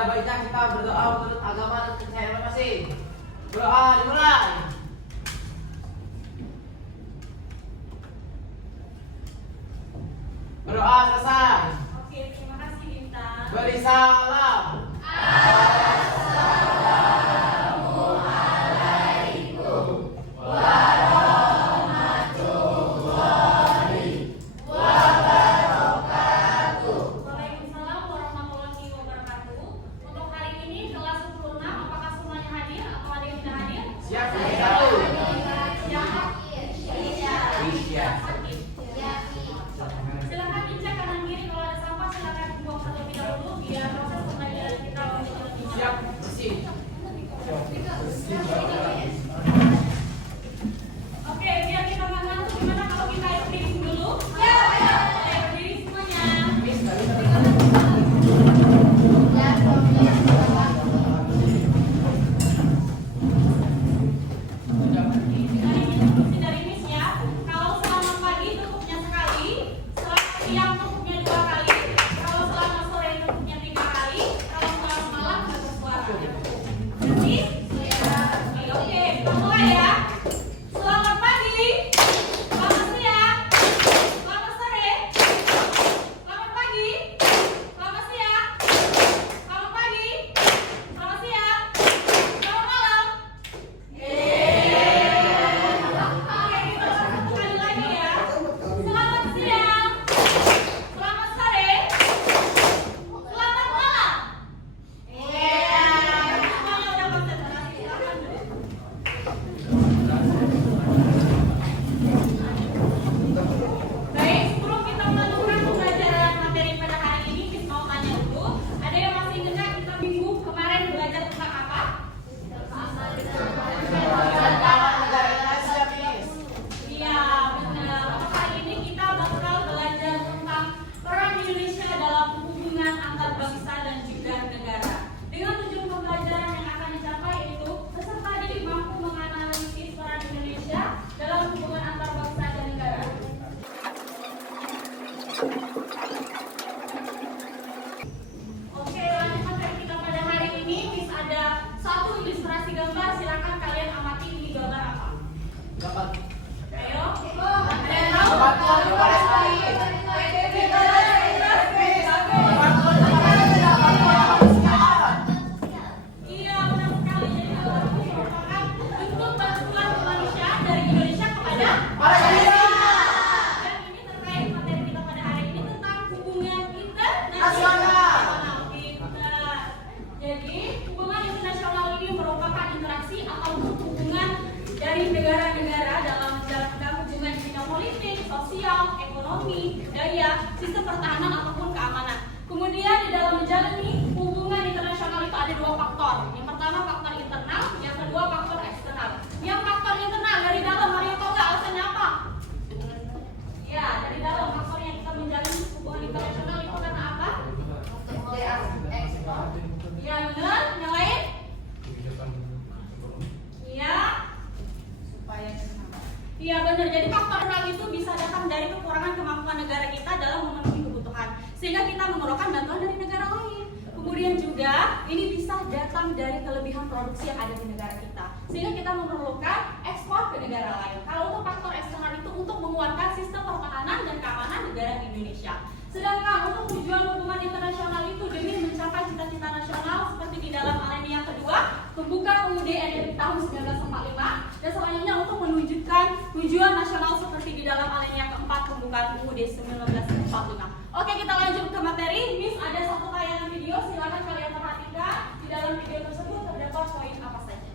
ada baiknya kita berdoa menurut agama dan kepercayaan masing-masing. Doa dimulai. Berdoa selesai. Oke, terima kasih Intan. Beri salam. Waalaikumsalam warahmatullahi wabarakatuh. Untuk hari ini kelas 10 apakah semuanya hadir atau ada yang tidak hadir? Siap, satu. Siap. Silakan dicek kanan kiri, kalau ada sampah silakan dibuang terlebih dahulu biar proses pembelajaran kita menjadi lebih Siap, nyaman. bersih. Oke, biar kita nggak ngantuk, gimana kalau kita briefing dulu? Ya. Oke, berdiri semuanya. Miss, tadi Instruksi dari Miss ya. Kalau selamat pagi tutupnya sekali, selamat siang tutupnya 2 kali, kalau selamat sore tutupnya 3 kali, kalau selamat malam satu suara. Miss? Oke, kita mulai ya. Selamat pagi, selamat siang, selamat sore, selamat pagi, selamat siang, selamat pagi, selamat siang, selamat malam. Oke, kita satu kali lagi ya. Selamat siang, selamat sore, selamat malam. Semuanya udah konsentrasi, silakan dulu. Baik, sebelum kita melanjutkan pembelajaran materi pada hari ini, kita mau tanya dulu. Ada yang masih ingat nggak kita minggu kemarin belajar tentang apa? negara Indonesia, Miss. Iya, benar. Untuk hari ini kita bakal belajar tentang peran Indonesia dalam hubungan antar bangsa dan juga negara. Dengan tujuan pembelajaran yang akan dicapai itu, peserta didik mampu menganalisis peran Indonesia dalam hubungan antar bangsa dan negara. Oke, lanjut materi kita pada hari ini. Miss ada satu ilustrasi gambar, silakan kalian amati ini gambar apa. Dapat. Ayo, ada yang tahu? Iya, benar sekali. Jadi gambar ini merupakan bentuk bantuan kemanusiaan dari Indonesia kepada dan ini terkait materi kita pada hari ini tentang hubungan internasional. Pintar. Jadi, hubungan internasional ini merupakan interaksi atau hubungan dari negara-negara dalam menjalankan hubungan di bidang politik, sosial, ekonomi, daya, sistem pertahanan ataupun keamanan. Kemudian di dalam menjalani hubungan internasional itu ada 2 faktor. Yang pertama faktor internal, yang kedua faktor eksternal. Yang faktor internal dari dalam, Mario tahu nggak alasannya apa? Ya, dari dalam faktornya kita menjalani hubungan internasional itu karena apa? Ya benar, yang lain? Iya. Iya benar. Jadi faktor internal itu bisa datang dari kekurangan kemampuan negara kita dalam memenuhi kebutuhan, sehingga kita memerlukan bantuan dari negara lain. Kemudian juga ini bisa datang dari kelebihan produksi yang ada di negara kita, sehingga kita memerlukan ekspor ke negara lain. Kalau untuk faktor eksternal itu untuk menguatkan sistem pertahanan dan keamanan negara Indonesia. Sedangkan untuk tujuan hubungan internasional itu demi mencapai cita-cita nasional seperti di dalam alinea kedua, pembukaan UUD RI tahun 1945, dan selanjutnya untuk menunjukkan tujuan nasional seperti di dalam alinea keempat, pembukaan UUD 1945. Oke, kita lanjut ke materi. Miss ada satu tayangan video, silakan kalian perhatikan. Di dalam video tersebut terdapat poin apa saja.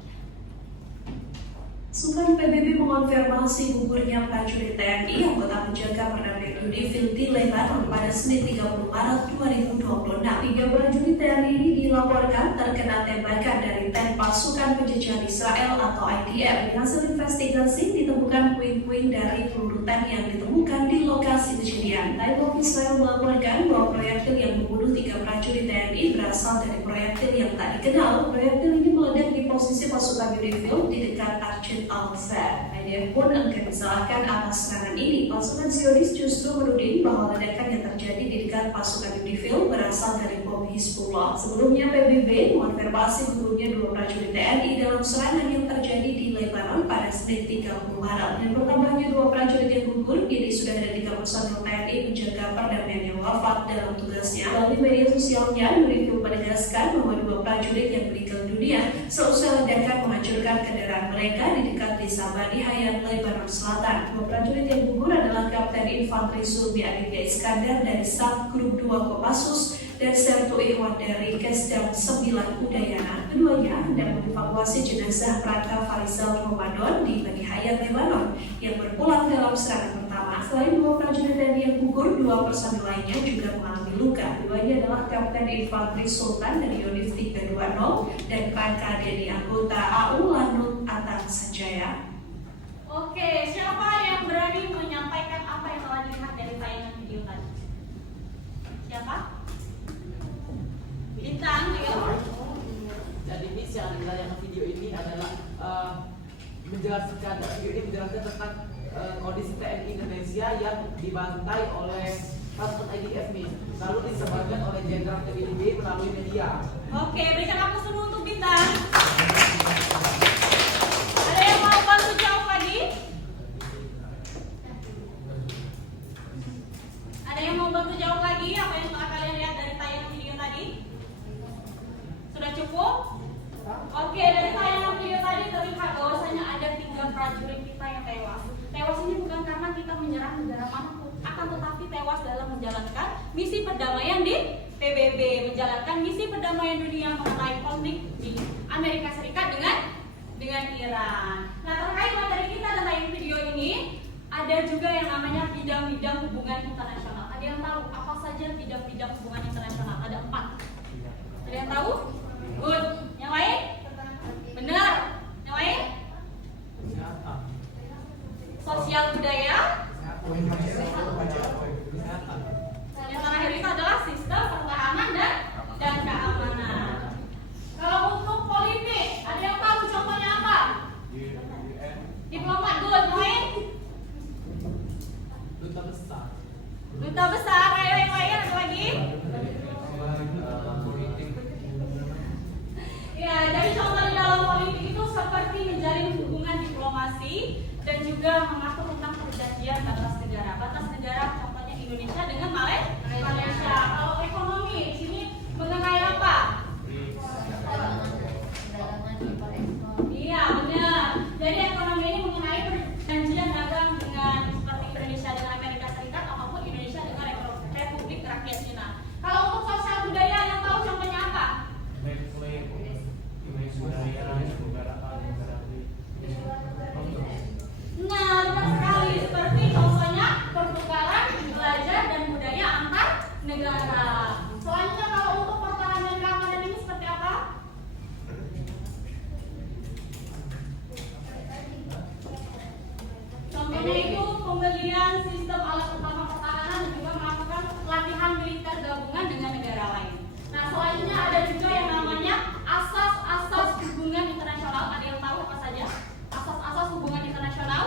Sukan PBB mengonfirmasi gugurnya prajurit TNI anggota penjaga Perdana Yudi Lebanon pada Senin 30 Maret 2026. 3 prajurit TNI ini dilaporkan terkena tembakan dari prajurit pasukan penjajah Israel atau IDF. Hasil investigasi ditemukan puing-puing dari peluru tank yang ditemukan di lokasi kejadian. Time of Israel melaporkan bahwa proyektil yang membunuh 3 prajurit TNI berasal dari proyektil yang tak dikenal. Proyektil ini meledak di posisi pasukan Unifil di dekat Arjun Al-Zad. IDF pun enggan disalahkan atas serangan ini. Pasukan Zionis justru menuding bahwa ledakan yang terjadi di dekat pasukan Unifil berasal dari bom Hizbullah. Sebelumnya PBB mengonfirmasi gugurnya 2 prajurit TNI dalam serangan yang terjadi di Lebanon pada Senin 30 Maret. Dan bertambahnya 2 prajurit yang gugur, kini sudah ada 3 personel TNI menjaga perdamaian yang wafat dalam tugasnya. Melalui media sosialnya, Unifil menegaskan bahwa 2 prajurit yang meninggal dunia seusai ledakan menghancurkan kendaraan mereka di dekat desa Bani Hayat, Lebanon Selatan. 2 prajurit yang gugur adalah Kapten Infanteri Zulmi Aditya Iskandar dari Sat Grup 2 Kopassus dan Sertu Ikhwan dari Kesdam 9 Udayana. Keduanya hendak mengevakuasi jenazah Raka Farizal Ramadan di Bani Hayat, Lebanon yang berpulang dalam serangan pertama. Selain 2 prajurit TNI yang gugur, 2 personil lainnya juga mengalami luka. Keduanya adalah Kapten Infanteri Sultan dari Yonif 320 dan Raka Deni anggota AU Lanut Atang Sanjaya. Oke, siapa yang berani menyampaikan apa yang telah dilihat dari tayangan video tadi? Siapa? Bintang, ayo. Jadi Miss yang ditayangan video ini adalah menjelaskan tentang kondisi TNI Indonesia yang dibantai oleh pasukan IDF Miss, lalu disebarkan oleh Jenderal TNI melalui media. Oke, berikan aku semua untuk Bintang. Ada yang mau bantu jawab lagi? Ada yang mau bantu jawab lagi apa yang telah kalian lihat dari tayangan video tadi? Sudah cukup? Oke, dari tayangan video tadi terlihat bahwasanya ada 3 prajurit kita yang tewas. Tewas ini bukan karena kita menyerang negara manapun, akan tetapi tewas dalam menjalankan misi perdamaian di PBB, menjalankan misi perdamaian dunia mengenai konflik di Amerika Serikat dengan Iran. Nah, terkait materi kita tentang video ini, ada juga yang namanya bidang-bidang hubungan internasional. Ada yang tahu apa saja bidang-bidang hubungan internasional? Ada 4. Ada yang tahu? Good. Yang lain? Benar. Yang lain? Sosial budaya. Yang terakhir itu adalah sistem pertahanan dan keamanan. Kalau untuk politik, ada yang tahu contohnya apa? Diplomat. Good. Yang lain? Duta besar. Duta besar. Ayo yang lain, ada lagi? Ya, jadi contoh di dalam politik itu seperti menjalin hubungan diplomasi dan juga mengatur tentang perjanjian batas negara. Batas negara contohnya Indonesia dengan Malaysia. Kalau ekonomi di sini mengenai apa? Iya, benar. Jadi ekonomi ini mengenai perjanjian dagang dengan seperti Indonesia dengan Amerika Serikat ataupun Indonesia dengan Republik Rakyat Cina. Kalau untuk sosial budaya yang tahu contohnya apa? Nah, benar sekali. Seperti contohnya pertukaran belajar dan budaya antar negara. Selanjutnya kalau untuk pertahanan dan keamanan ini seperti apa? Contohnya itu pembelian sistem alat utama pertahanan dan juga melakukan latihan militer gabungan dengan negara lain. Nah, selanjutnya ada juga yang namanya asas-asas hubungan internasional. Ada yang tahu apa saja? Asas-asas hubungan internasional?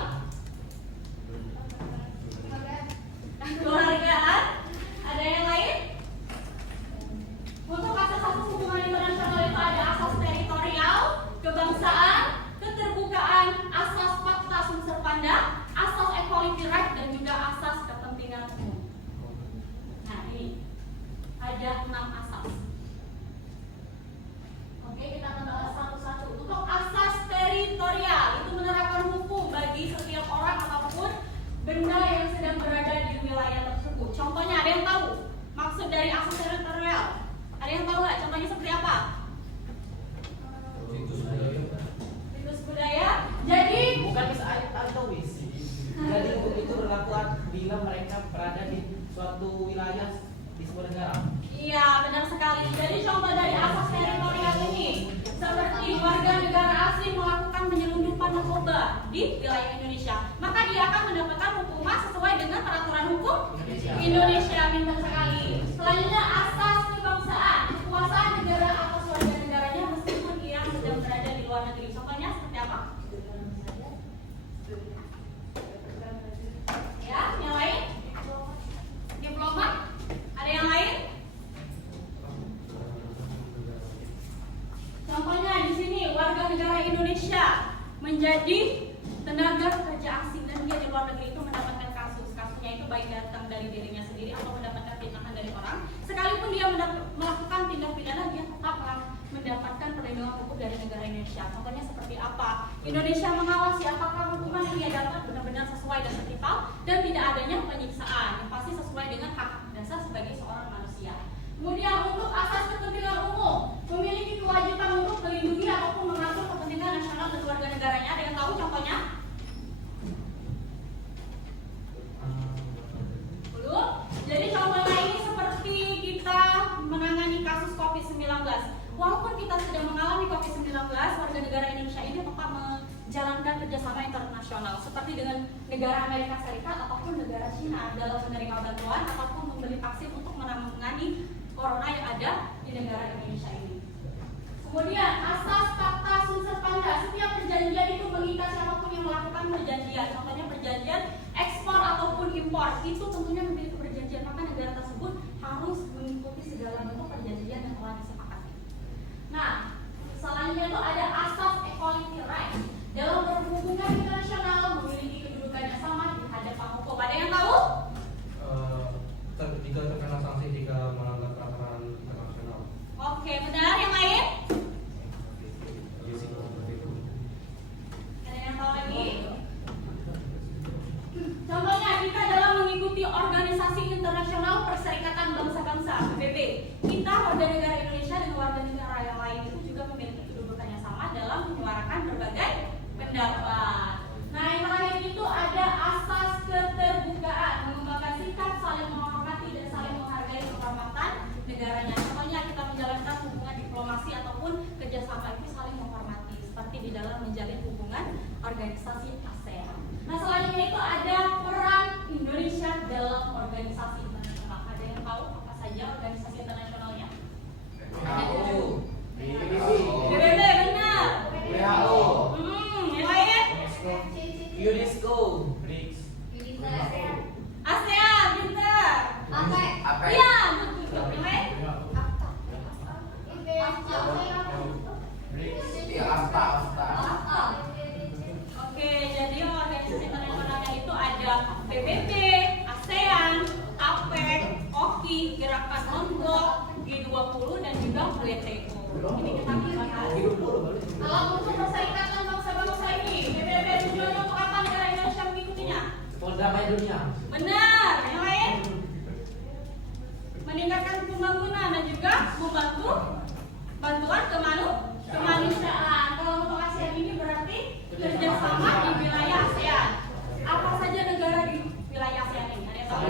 Keluargaan. Ada yang lain? Untuk asas-asas hubungan internasional itu ada asas teritorial, kebangsaan, keterbukaan, asas fakta unsur pandang, asas equality right, dan juga asas kepentingan umum. Nah, ini ada 6 asas. Oke, kita akan bahas satu-satu. Untuk asas teritorial itu menerapkan hukum bagi setiap orang ataupun benda yang sedang berada di wilayah tersebut. Contohnya, ada yang tahu maksud dari asas teritorial? Ada yang tahu nggak? Contohnya seperti apa? Situs budaya. Jadi Bukan Miss atau Miss. Jadi hukum itu berlaku bila mereka berada di suatu wilayah di sebuah negara. iya, benar sekali. Jadi contoh dari asas teritorial ini seperti minuman narkoba di wilayah Indonesia, maka dia akan mendapatkan hukuman sesuai dengan peraturan hukum Indonesia. Pintar sekali. Selanjutnya, asas kebangsaan, kekuasaan negara atas warga negaranya meskipun ia sedang berada di luar negeri. Contohnya seperti apa? Ya, yang lain? Diplomat? Ada yang lain? Contohnya di sini warga negara Indonesia menjadi tenaga kerja asing dan dia di luar negeri itu mendapatkan kasusnya itu baik datang dari dirinya sendiri atau mendapatkan tindakan dari orang, sekalipun dia melakukan tindak pidana, dia tetap mendapatkan perlindungan hukum dari negara Indonesia. Contohnya seperti apa? Indonesia mengawasi apakah hukuman yang dia dapat benar-benar sesuai dan tertimpal dan tidak adanya penyiksaan, yang pasti sesuai dengan hak dasar sebagai seorang manusia. Kemudian untuk asas kepentingan umum, memiliki kewajiban untuk melindungi ataupun mengatur kepentingan nasional dan warga negaranya. Ada yang tahu contohnya? Belum? Jadi contohnya ini seperti kita menangani kasus COVID-19. Walaupun kita sedang mengalami COVID-19, warga negara Indonesia ini tetap menjalankan kerjasama internasional seperti dengan negara Amerika Serikat ataupun negara Cina dalam menerima bantuan ataupun membeli vaksin untuk menangani corona yang ada di negara Indonesia ini. Kemudian asas fakta unsur panda, setiap perjanjian itu mengikat siapapun yang melakukan perjanjian. Contohnya perjanjian ekspor ataupun impor itu tentunya memiliki perjanjian, maka negara tersebut harus mengikuti segala bentuk perjanjian yang telah disepakati. Nah, selanjutnya itu ada asas equality rights. Dalam berhubungan internasional memiliki kedudukan yang sama di hadapan hukum. Ada yang tahu? Jika terkena sanksi jika melanggar peraturan internasional. Oke, benar. Yang lain? Ada yang tahu lagi? Contohnya kita dalam mengikuti organisasi internasional Perserikatan Bangsa-Bangsa (PBB), kita warga negara Indonesia dan warga negara yang lain itu juga memiliki kedudukan yang sama dalam menyuarakan berbagai pendapat. Nah, yang terakhir itu ada asas keterbukaan, mengembangkan sikap saling menghormati dan saling menghargai kehormatan negaranya. Contohnya kita menjalankan hubungan diplomasi ataupun kerjasama itu saling menghormati, seperti di dalam menjalin hubungan organisasi ASEAN. Nah, selanjutnya itu ada peran Indonesia dalam organisasi internasional. Ada yang tahu apa saja organisasi internasionalnya? PBB, benar. WHO, Yang lain? UNESCO, ASEAN, pintar. Iya, betul. Yang lain? Oke, jadi organisasi internasionalnya itu ada PBB, ASEAN, APEC, OKI, Gerakan Lombok, G20 dan juga WTO. Ini kita bahas. Kalau untuk Perserikatan Bangsa-Bangsa ini, PBB tujuannya untuk apa negara Indonesia mengikutinya? Perdamaian dunia. Benar. Yang lain? Meningkatkan pembangunan dan juga membantu bantuan kemanusiaan. Kalau untuk ASEAN ini berarti kerjasama di wilayah ASEAN. Apa saja negara di wilayah ASEAN ini? Ada yang tahu?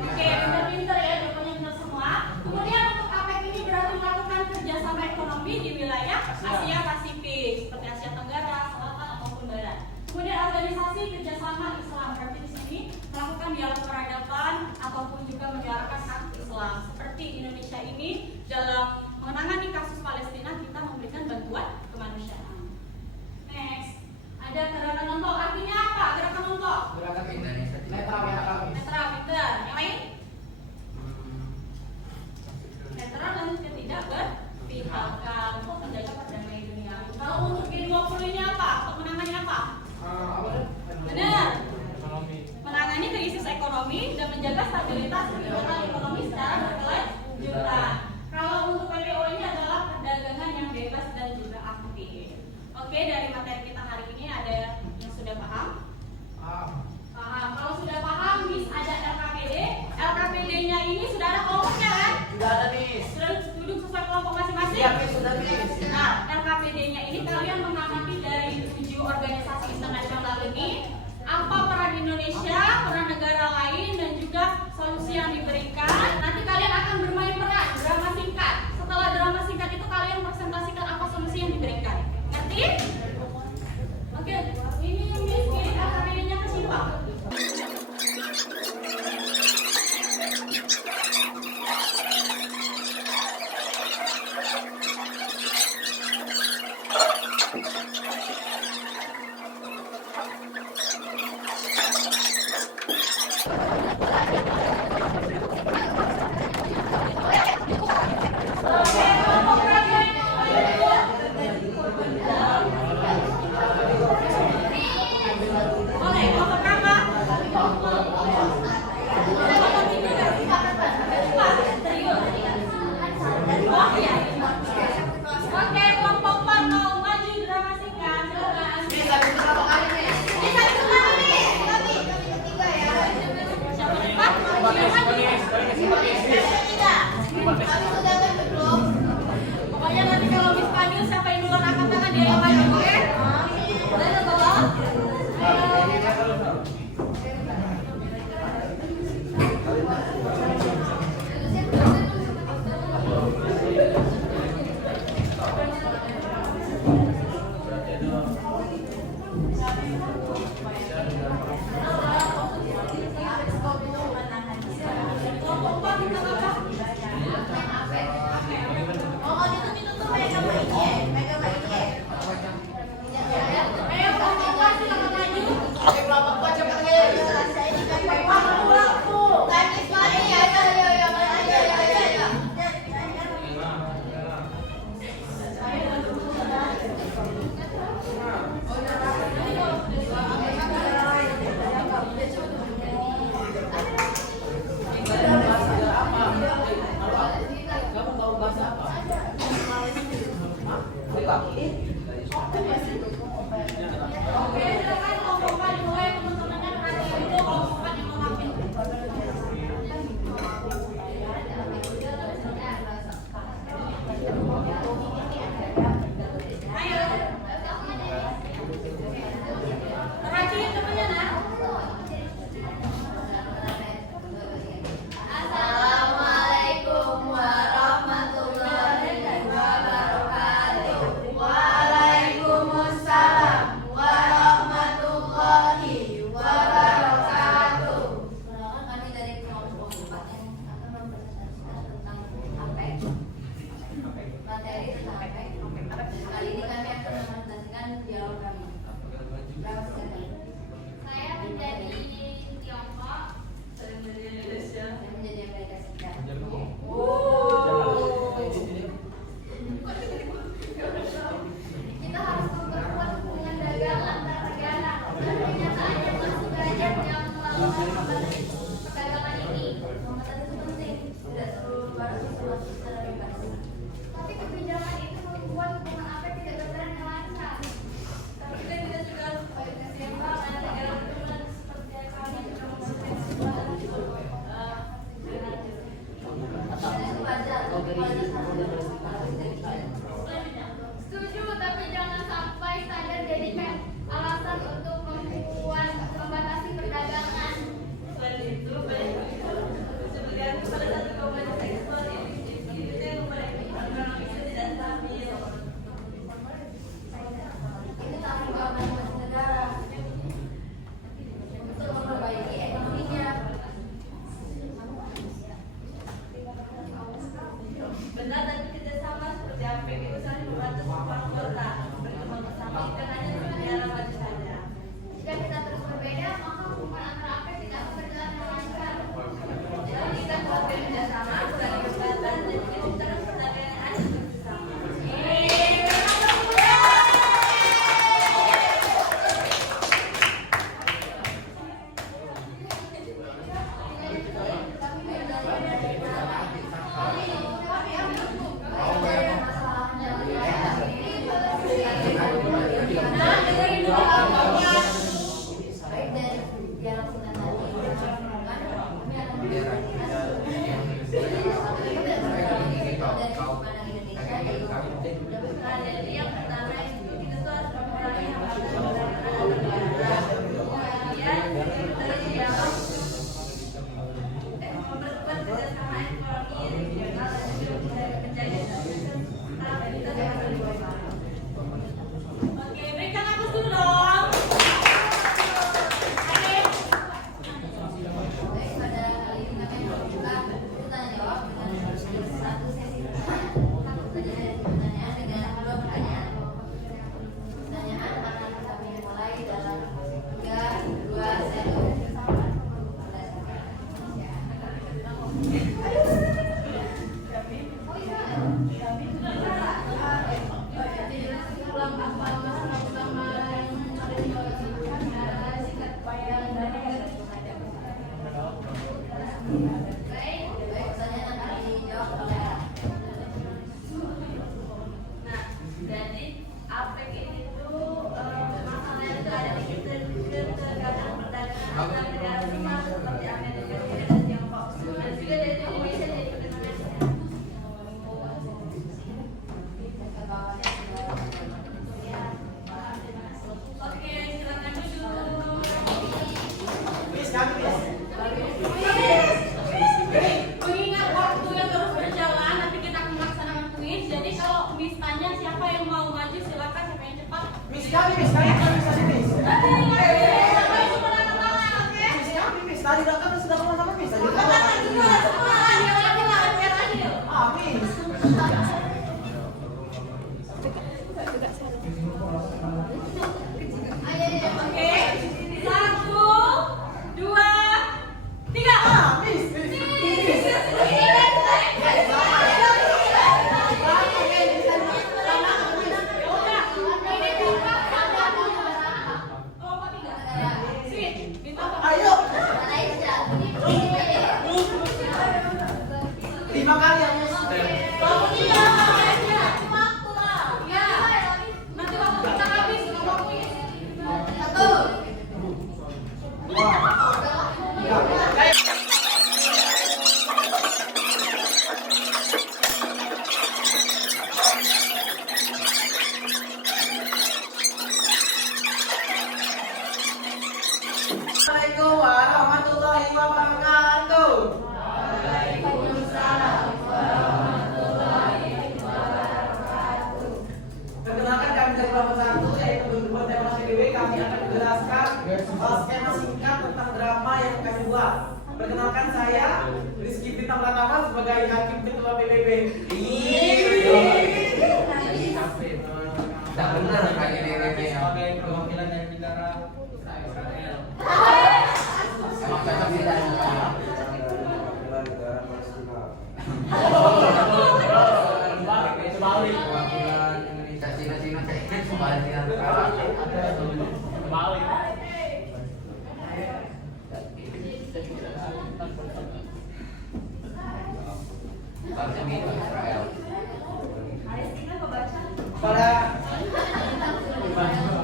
Oke, pintar-pintar ya, jawabannya benar semua. Kemudian untuk APEC ini berarti melakukan kerjasama ekonomi di wilayah Asia Pasifik seperti Asia Tenggara, Selatan ataupun Barat. Kemudian organisasi kerjasama Islam berarti di sini melakukan dialog peradaban ataupun juga menyuarakan hak Islam. Seperti Indonesia ini dalam menangani kasus Palestina kita memberikan bantuan kemanusiaan. Next, ada gerakan nonton. Artinya apa? Gerakan nonton? Gerakan netral. Netral, pintar. Yang lain? Netral dan tidak berpihak untuk menjaga perdamaian dunia. Kalau untuk G20 ini apa? Untuk menangani apa? Benar. Menangani krisis ekonomi dan menjaga stabilitas kebijakan ekonomi secara berkelanjutan. Kalau untuk WTO ini adalah perdagangan yang bebas dan juga aktif. Oke, dari materi kita hari ini ada yang sudah paham? Paham. Kalau sudah paham, Miss ada LKPD. LKPD-nya ini sudah ada kelompoknya kan? Sudah ada, Miss. Sudah duduk sesuai kelompok masing-masing? Iya, Miss, sudah, Miss. Nah, LKPD-nya ini kalian mengamati dari 7 organisasi internasional ini, apa peran Indonesia, peran negara lain, dan juga solusi yang diberikan. Nanti kalian akan bermain peran drama singkat. Setelah Oke, Pak. Oke, silakan kelompok 4 dimulai, teman-temannya perhatikan dulu kelompok 4 yang mau mampir. Ayo. Perhatiin temennya, Nak. Assalamualaikum warahmatullahi wabarakatuh. Waalaikumsalam warahmatullahi wabarakatuh. Perkenalkan kami dari kelompok 4 yang akan mempresentasikan tentang APEK. Materi tentang APEK. Kali ini kami akan mempresentasikan dialog kami. Saya menjadi Tiongkok. Saya menjadi Indonesia. Saya menjadi Amerika Serikat. Kita harus memperkuat hubungan dagang antar negara. Dan kenyataannya masih banyak yang melakukan perdagangan ini. Pengamatan itu penting. Tidak seluruh negara bisa masuk secara bebas. Tapi kebijakan itu membuat hubungan APEC tidak berjalan dengan lancar. Tapi kita juga harus sebagai keseimbangan negara berkembang seperti yang kami juga membuat keseimbangan. Itu wajar. Setuju, tapi jangan sampai saja jadikan alasan untuk membatasi perdagangan. Selain itu, sebagian salah satu komoditas ekspor ini yang memperoleh bisa tidak stabil. Ini tanggung jawab masing-masing negara untuk memperbaiki ekonominya. Benar, dan kerjasama seperti APEC itu saling membantu semua anggota berkembang bersama, bukan hanya negara maju saja. Jika kita terus berbeda, maka hubungan antara APEC tidak akan berjalan dengan lancar. Jadi kita buat kerjasama sebagai kekuatan dan kita terus perdagangan adil bersama. Baik dari dialog kita tadi, kami akan dari pandang Indonesia, Nah, jadi yang pertama itu kita tuh harus mengurangi hambatan kemudian dari dialog memperkuat kerjasama ekonomi regional dan juga menjadi kita dapat bersama. Oke, berikan aku dulu dong. Oke. baik pada kali ini kami akan membuka tanya jawab dengan satu sesi pertanyaan. Pertanyaan dengan dua pertanyaan. Pertanyaan akan kami mulai dalam 3, 2, 1. Baik, pertanyaan akan dijawab oleh Nah, jadi APEC ini tuh masalahnya itu ada di ketegangan perdagangan antar negara besar seperti Amerika Serikat dan Tiongkok, dan juga dari Indonesia jadi ikut Indonesia. Oke, silakan duduk. Miss, kami Miss. Mengingat waktu yang terus berjalan, nanti kita akan melaksanakan kuis. Jadi kalau Miss tanya siapa yang mau maju, silakan siapa yang cepat. Miss, kami Miss. Tadi kami tadi Miss. Nanti siapa yang cepat akan kalah, oke? Miss, kami Miss. Tadi kan sudah ngomong sama Miss. Tadi kan Silakan juga, semua adil biar adil. Ah, Miss. Oke, 1, 2, 3. Ah, Miss. menjelaskan skema singkat tentang drama yang kami buat. Perkenalkan saya Rizky Bintang Pratama sebagai Hakim Ketua PBB. Tak benar kayak ini Sebagai perwakilan dari negara Israel. emang cocok tidak? Sebalik. Perwakilan Indonesia Cina kembali Sebalik. Harusnya gitu Israel. Pada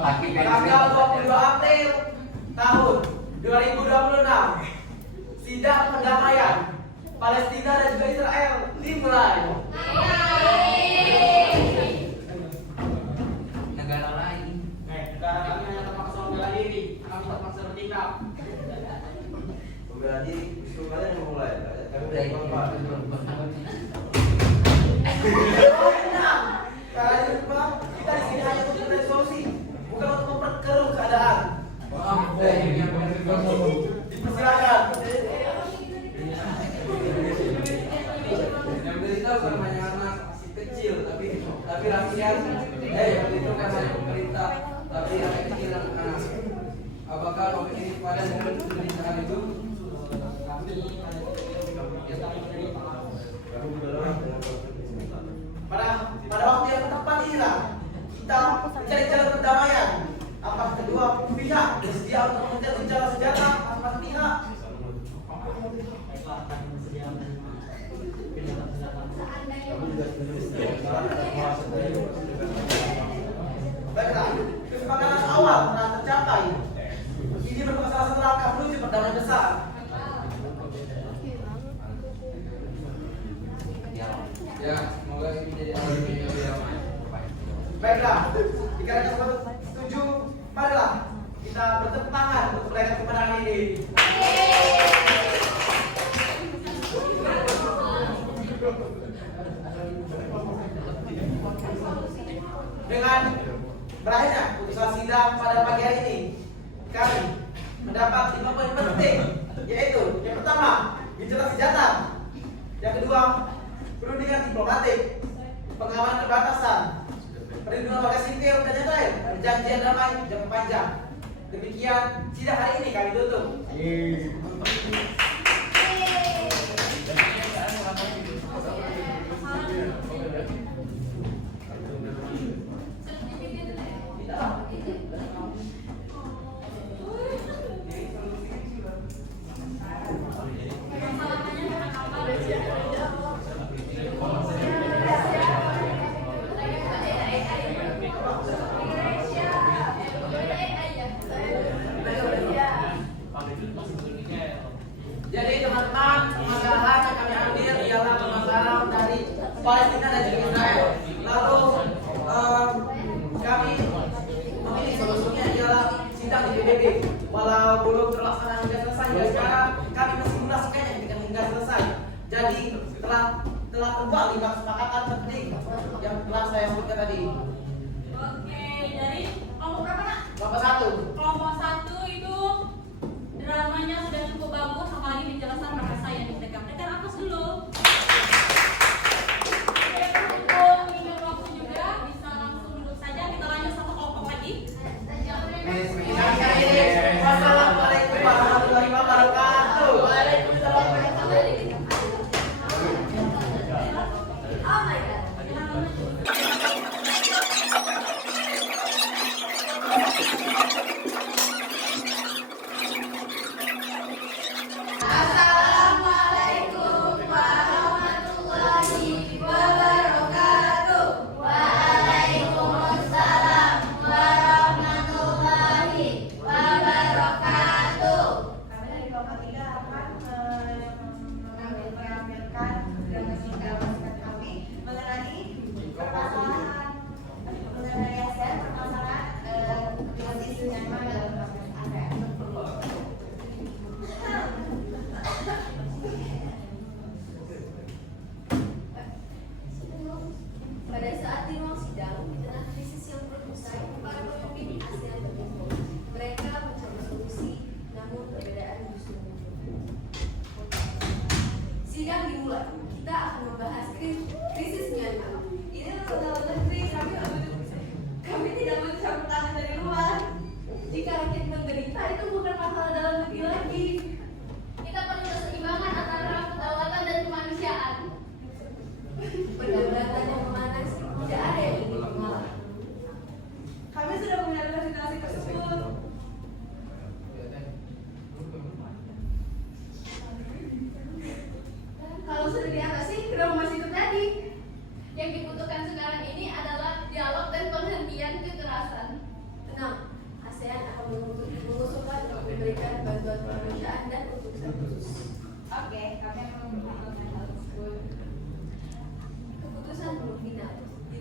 Hakim tanggal 22 April tahun 2026, sidang perdamaian Palestina dan juga Israel dimulai. negara lain. Negara kami hanya terpaksa membela diri, kami terpaksa bertindak. Membela diri, justru kalian yang memulai. Kami udah ikut Pak. Karena itu Pak, kita di sini hanya untuk mencari solusi, bukan untuk memperkeruh keadaan. Dipersilakan. Yang berita bukan hanya anak si kecil, tapi rakyat. Yang berita bukan hanya pemerintah, tapi rakyat kecil dan anak. Apakah topik ini pada dengan penderitaan itu? Pada waktu yang tepat inilah kita mencari jalan perdamaian. Apakah kedua pihak bersedia untuk mencari jalan sejarah masing-masing pihak? Baiklah, kesepakatan awal telah tercapai. Ini merupakan salah satu langkah menuju perdamaian besar. Ya, semoga ini menjadi awal dunia damai. Baiklah, dikarenakan semua setuju, marilah kita bertepuk tangan untuk merayakan kemenangan ini. Dengan berakhirnya putusan sidang pada pagi hari ini, kami mendapat 5 poin penting, yaitu yang pertama, gencatan senjata, yang kedua, perundingan diplomatik, pengamanan perbatasan, perlindungan warga sipil dan yang lain, perjanjian damai jangka panjang. Demikian sidang hari ini kami tutup. Jadi teman-teman, permasalahan yang kami ambil ialah permasalahan dari Palestina dan juga Israel. Lalu kami memilih solusinya ialah sidang di PBB. Walau belum terlaksana hingga selesai hingga sekarang, kami mensimulasikannya hingga selesai. Jadi telah terbuat 5 kesepakatan penting yang telah saya sebutkan tadi. Oke, dari kelompok berapa nak? Kelompok 1. Kelompok 1 itu dramanya sudah cukup bagus, apalagi penjelasan bahasa yang mereka atas dulu. Untuk minum waktu juga bisa langsung duduk saja. Kita lanjut satu kelompok lagi. Wassalamualaikum warahmatullahi wabarakatuh. Oh my god.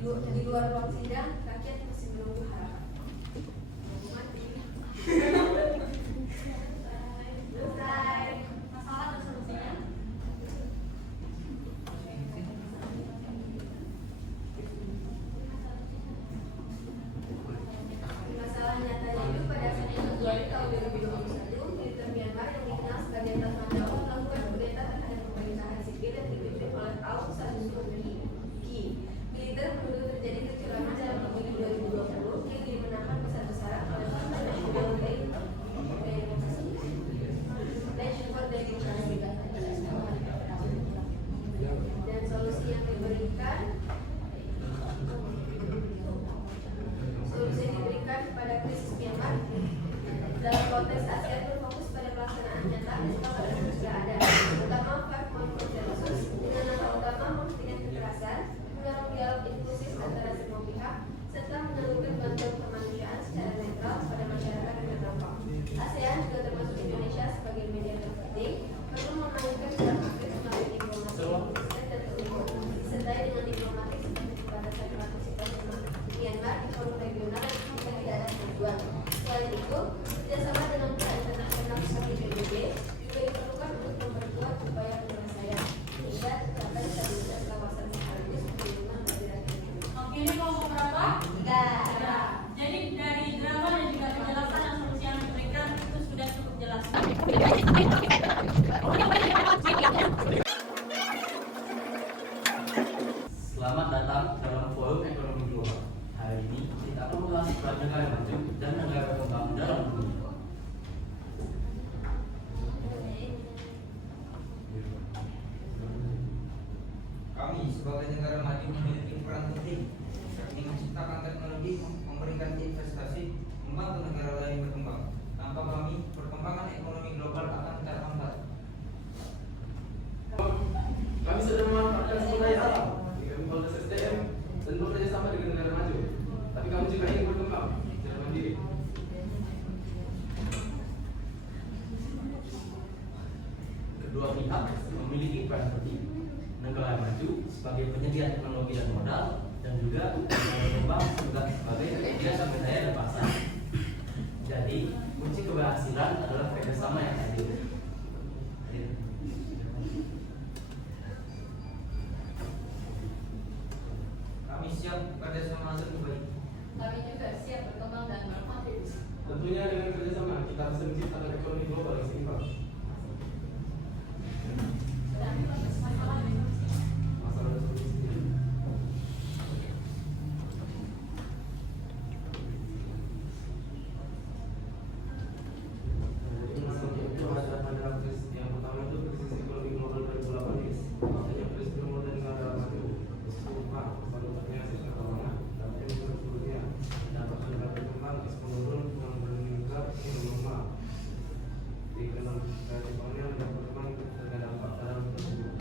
di luar ruang sidang, rakyat masih menunggu harapan. Mati. Selesai. Masalah dan solusinya. Masalah nyatanya itu pada Senin Februari tahun 2021, militer Myanmar yang dikenal sebagai Tatmadaw melakukan kudeta terhadap pemerintahan sipil yang dipimpin oleh Aung San Suu Kyi. Militer menuduh terjadi kecurangan dalam pemilu 2020 yang dimenangkan besar-besaran oleh Partai Nasional Nation for Democracy. Dan solusi yang diberikan kepada krisis Myanmar dalam konteks ASEAN berfokus pada pelaksanaan nyata dan kesepakatan yang sudah ada, terutama platform konsensus dengan nama utama menghentikan kekerasan, mendorong dialog inklusif antara semua pihak, serta menurunkan bantuan kemanusiaan secara netral pada masyarakat yang terdampak. ASEAN juga termasuk Indonesia sebagai media terpenting perlu memainkan peran aktif melalui diplomasi konsisten dan terukur, disertai dengan diplomatik seperti pembatasan partisipasi Myanmar di forum regional yang tidak ada tujuan. Selain itu, kerjasama dengan pihak internasional seperti PBB juga diperlukan untuk memperkuat upaya penyelesaian sehingga tercapai stabilitas kawasan sekaligus perlindungan bagi rakyat. Oke, ini kelompok berapa? 3. Jadi dari drama dan juga penjelasan dan solusi yang diberikan itu sudah cukup jelas. Selamat datang dalam forum ekonomi global. Hari ini kita akan membahas peran negara maju dan negara berkembang dalam dunia. Kami sebagai negara maju memiliki peran penting yakni menciptakan teknologi, memberikan investasi, membantu negara lain berkembang. Tanpa kami, perkembangan ekonomi global akan terhambat. Kami sudah memanfaatkan sumber daya alam, dengan kualitas SDM dan bekerja sama dengan negara maju. Tapi kami juga ingin berkembang secara mandiri. Kedua pihak memiliki peran penting. Negara maju sebagai penyedia teknologi dan modal, dan juga negara berkembang sebagai penyedia sumber daya dan pasar. Jadi, kunci keberhasilan adalah kerjasama yang adil. Kami siap bekerja sama lebih baik. Kami juga siap berkembang dan berkontribusi. Tentunya dengan kerjasama kita bisa menciptakan ekonomi global yang seimbang. Masalah dan solusinya. Jadi masuk itu ada pada krisis yang pertama itu krisis ekonomi global 2008, makanya krisis bermula dari negara maju, sumpah, valutatnya sistem keuangan, tapi sebelumnya dapat negara berkembang, ekspor menurun, pengangguran meningkat, ekonomi lemah. Di ekonomi dari ekonomi yang berkembang terkadang dampak dalam tersebut.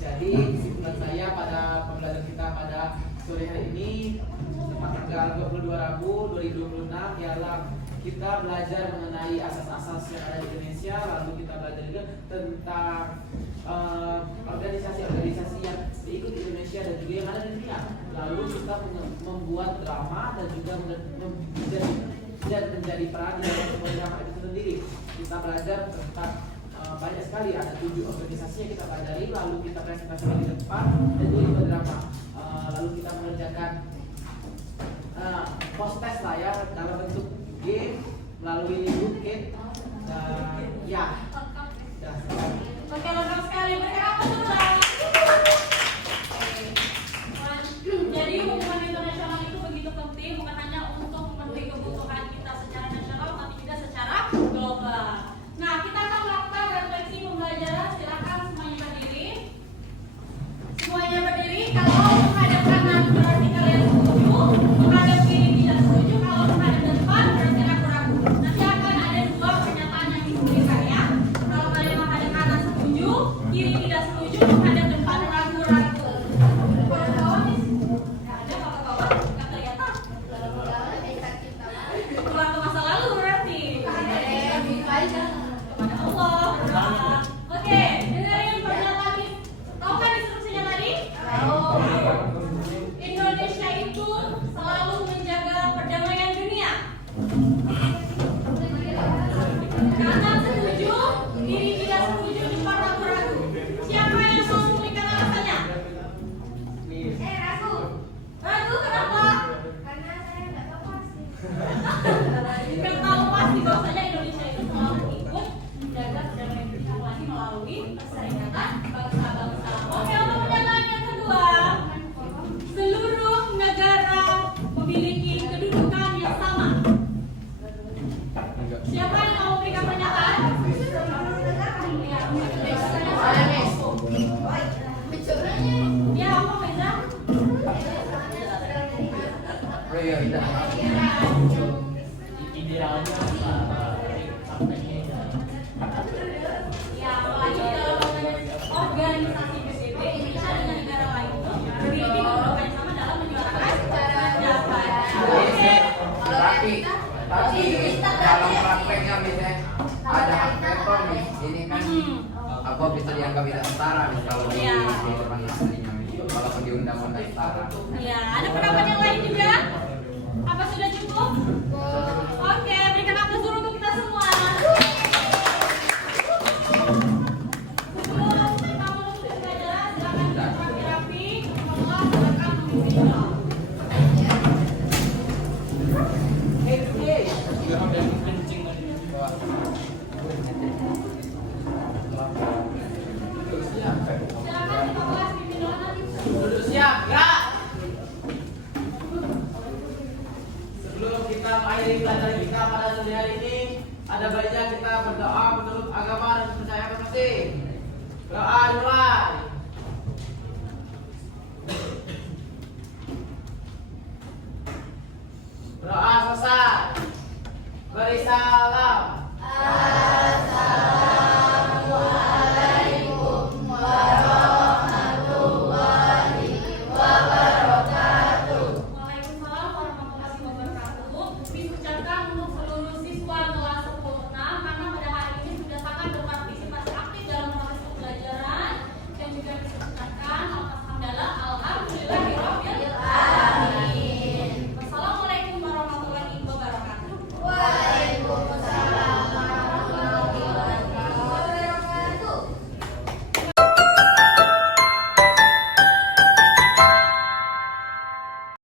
Jadi kesimpulan saya pada pembelajaran kita pada sore hari ini tepat tanggal 22 Rabu 2026 ialah kita belajar mengenai asas-asas yang ada di Indonesia, lalu kita belajar juga tentang organisasi-organisasi yang diikuti Indonesia dan juga yang ada di dunia. Lalu kita membuat drama dan juga menjadi peran di dalam sebuah drama itu sendiri. Kita belajar tentang banyak sekali, ada 7 organisasi yang kita pelajari, lalu kita presentasikan di depan dan juga kita drama. Lalu kita mengerjakan post test lah ya dalam bentuk game melalui bootcamp dan ya. Oke, lengkap sekali. Mereka apa tuh? Jadi hubungan internasional itu begitu penting, bukan hanya untuk memenuhi kebutuhan kita secara nasional, tapi juga secara global. Nah, kita akan melakukan refleksi pembelajaran. Silakan semuanya berdiri. Semuanya berdiri. Kalau menghadap kanan berarti kalian setuju, menghadap kiri tidak setuju. Kalau menghadap depan berarti ragu-ragu. Nanti akan ada 2 pernyataan yang diberikan ya. Kalau kalian menghadap kanan setuju, kiri tidak setuju, menghadap depan ragu-ragu. Kawan-kawan nih, nggak ada kawan-kawan, nggak kelihatan. Pulang ke masa lalu berarti. Kepada Allah. Oke, dengerin pernyataan ini. Tahu kan instruksinya tadi? Indonesia itu selalu menjaga perdamaian dunia. Kanan setuju, kiri tidak setuju, depan ragu-ragu. Siapa yang mau memberikan alasannya? Ragu kenapa? Nggak tahu pasti bahwasanya Indonesia itu selalu ikut menjaga perdamaian dunia apalagi melalui perserikatan bangsa-bangsa. Oke, untuk pernyataan yang kedua, seluruh negara memiliki kedudukan yang sama. Siapa yang mau memberikan pernyataan? Ya, apa Reza? Prioritas. Idealnya sampainya Ya, apalagi dalam organisasi PBB, Indonesia dengan negara lain memiliki kedudukan yang sama dalam menyuarakan pendapat. Tapi dalam prakteknya misalnya ada hak veto nih, ini kan apa bisa dianggap tidak setara nih kalau di Iya. organisasinya walaupun di undang-undang setara. Ya, ada pendapat yang lain juga? Apa sudah cukup? Oke, berikan aplaus dulu untuk kita semua. Sebelum kita menutup pembelajaran, silakan kita rapi-rapi, mengelola silakan memimpin. Silakan kita bahas pimpinan. Duduk siap, gerak. Sebelum kita mengakhiri pelajaran kita pada sore hari ini, ada baiknya kita berdoa menurut agama dan kepercayaan masing-masing. Doa mulai. Doa selesai. Barisan